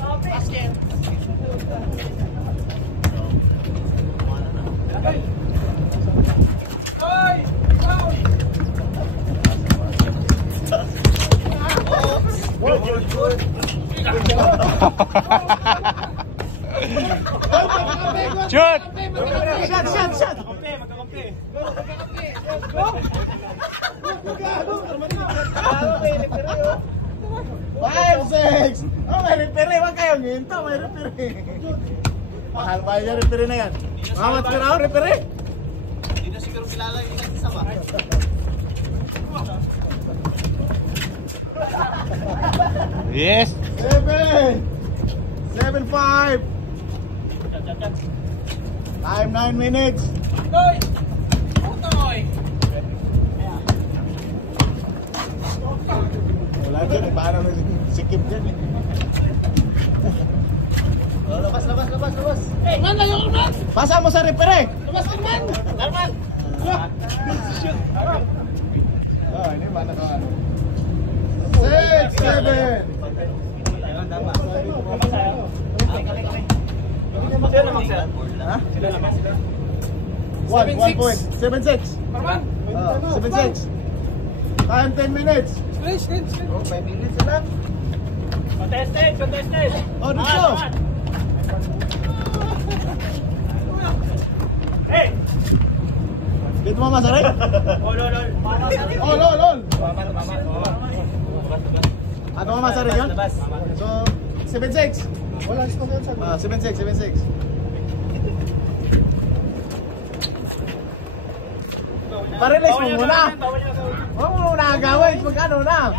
Basket. Shoot! Shot! Five, six! Oh, may repere. Huwag kayong hinto. May repere. Mahal ba yung repere na yan? Mamat ka na ako, repere. Hindi na siguro kilala yung isang isa ba? Yes! 7! 7-5! Time 9 minutes. Toy! Toy! Wala dyan eh. Paano na sikip dyan eh. Labas! Man, layo ka man! Pasa mo sa repere. Labas ka man! Larman! Oh, ini mana kawan? 6, 7. Hah? 1 point. 7-6. 7-6. Time 10 minutes. Oh, 5 minutes lang. Contested! Oh, dito. Hey! Dito mo masaray? Lol! Oh, lol. Ano mo masaray yun? So, 7-6. Wala, 7-6. Pare-release mo muna. Huwag mo muna agawin. Magkano na?